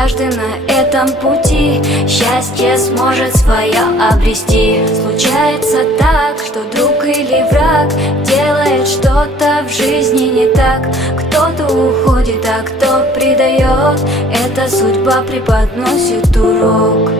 каждый на этом пути счастье сможет свое обрести. Случается так, что друг или враг делает что-то в жизни не так. Кто-то уходит, а кто предает, эта судьба преподносит урок.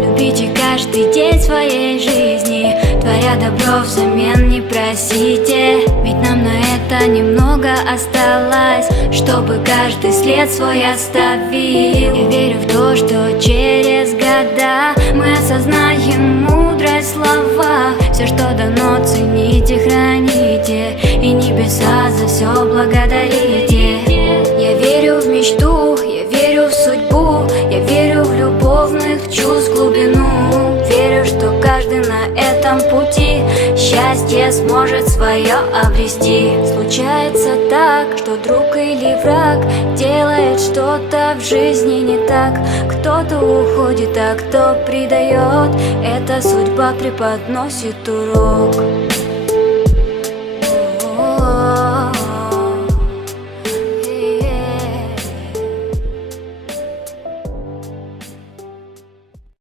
Любите каждый день своей жизни, творя добро взамен не просите. Ведь нам на это немного осталось, чтобы каждый след свой оставил. Я верю в то, что через года мы осознаем мудрость слова. Все, что дано, цените, храните, и небеса за все благодарите. Я верю в мечту, я верю в судьбу, я верю в любовных чувств глубину. Верю, что каждый на этом пути счастье сможет свое обрести. Случается так, что друг или враг делает что-то в жизни не так. Кто-то уходит, а кто предает, эта судьба преподносит урок.